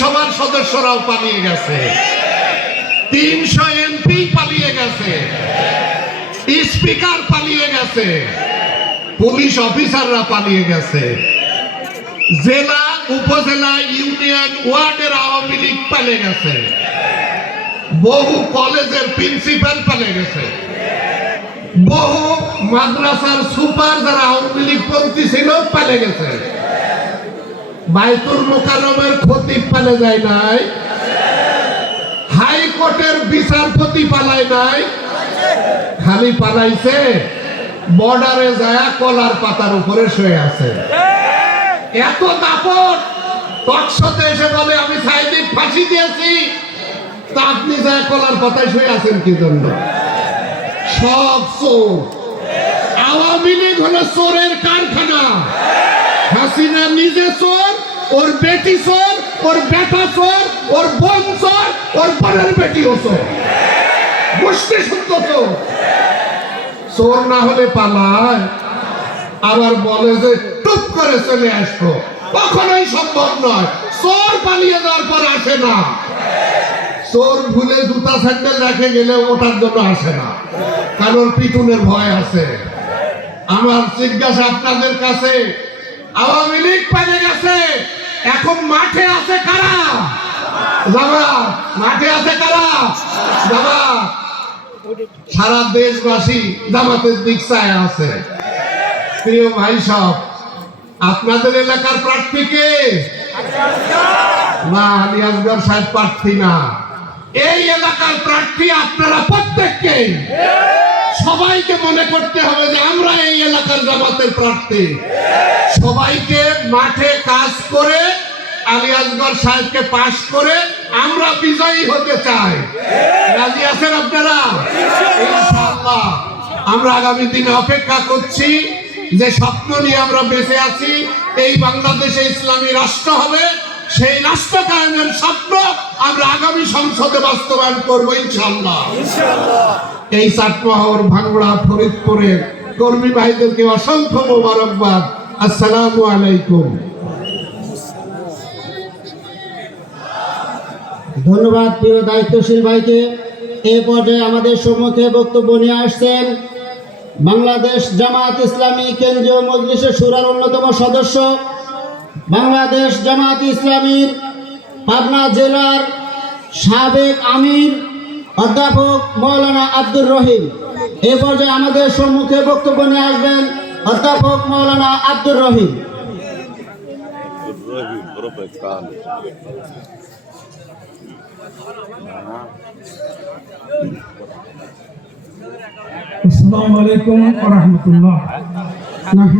মন্ত্রিসভার সদস্যরাও পালিয়ে গেছে। তিনশো এমপি পালিয়ে গেছে। স্পিকার পালিয়ে গেছে। পুলিশ অফিসাররা পালিয়ে গেছে। জেলা, উপজেলা, ইউনিয়ন, ওয়ার্ডের আওয়ামী লীগ পালে গেছে। বহু কলেজের প্রিন্সিপাল পালে গেছে। বহু মাদ্রাসার সুপার যারা আওয়ামী লীগ পন্থী ছিল পালে গেছে। বাইতুল মোকারমের খতিব পালে যায় নাই। হাইকোর্টের বিচারপতি পালায় নাই। খালি পালাইছে। বর্ডারে যায় কলার পাতার উপরে শুয়ে আছে। এত দাপট! টকশোতে এসে বলে আমি সাইদিক ফাঁসি দিয়েছি। তা আপনি যায় কলার পাতায় শুয়ে আছেন কি জন্য? সব চোর। আওয়ামী লীগ হলো চোরের কারখানা। হাসিনা নিজে চোর ওর বেটি চোর ওর বেটা চোর ওর বোন চোর ওর বোনের বেটিও চোর গোষ্ঠী শুদ্ধ চোর চোর না হলে পালায়। আবার বলে যে, টুপ করে চলে আসব কখনোই সম্ভব নয়। চোর পালিয়ে যাওয়ার পর আসে না। চোর ভুলে জুতা স্যান্ডেল রেখে গেলে ওটার জন্য আসে না। কারণ পিটুনের ভয় আছে। আমার জিজ্ঞাসা আপনাদের কাছে আওয়ামী লীগ পেয়ে গেছে। এখন মাঠে আছে কারা? যাবা মাঠে আছে কারা? যাবা সারা দেশবাসী জামাতের দিক চায় আছে। প্রিয় ভাই সব, আপনাদের এলাকার প্রার্থী কে? না আলী আসগর সাহেব প্রার্থী না। এই এলাকার প্রার্থী আপনারা প্রত্যেককে সবাইকে মনে করতে হবে যে আমরা এই এলাকার জামাতের প্রার্থী। সবাইকে মাঠে কাজ করে, আলী আসগর সাহেবকে পাশ করে আমরা বিজয়ী হতে চাই। রাজি আছেন আপনারা? আমরা আগামী দিনে অপেক্ষা করছি যে স্বপ্ন নিয়ে আমরা বেঁচে আছি। এই বাংলাদেশে ইসলামী রাষ্ট্র হবে, সেই রাষ্ট্র কায়েমের স্বপ্ন আমরা আগামী সংসদে বাস্তবায়ন করব ইনশাআল্লাহ। এই চাটমোহর ভাঙ্গড়া ফরিদপুরের কর্মী ভাইদেরকে অসংখ্য মোবারকবাদ। আসসালামু আলাইকুম। ধন্যবাদ প্রিয় দায়িত্বশীল ভাইকে। এই পর্যায়ে আমাদের সম্মুখে বক্তব্য নিয়ে আসছেন বাংলাদেশ জামাত ইসলামী কেন্দ্রীয় মজলিসের সুরার অন্যতম সদস্য বাংলাদেশ জামাত ইসলামীর পাবনা জেলার সাবেক আমির অধ্যাপক মৌলানা আব্দুর রহিম। এ পর্যায়ে আমাদের সম্মুখে বক্তব্য নিয়ে আসবেন অধ্যাপক মৌলানা আব্দুর রহিম। আসসালামু আলাইকুম ওয়া রাহমাতুল্লাহ।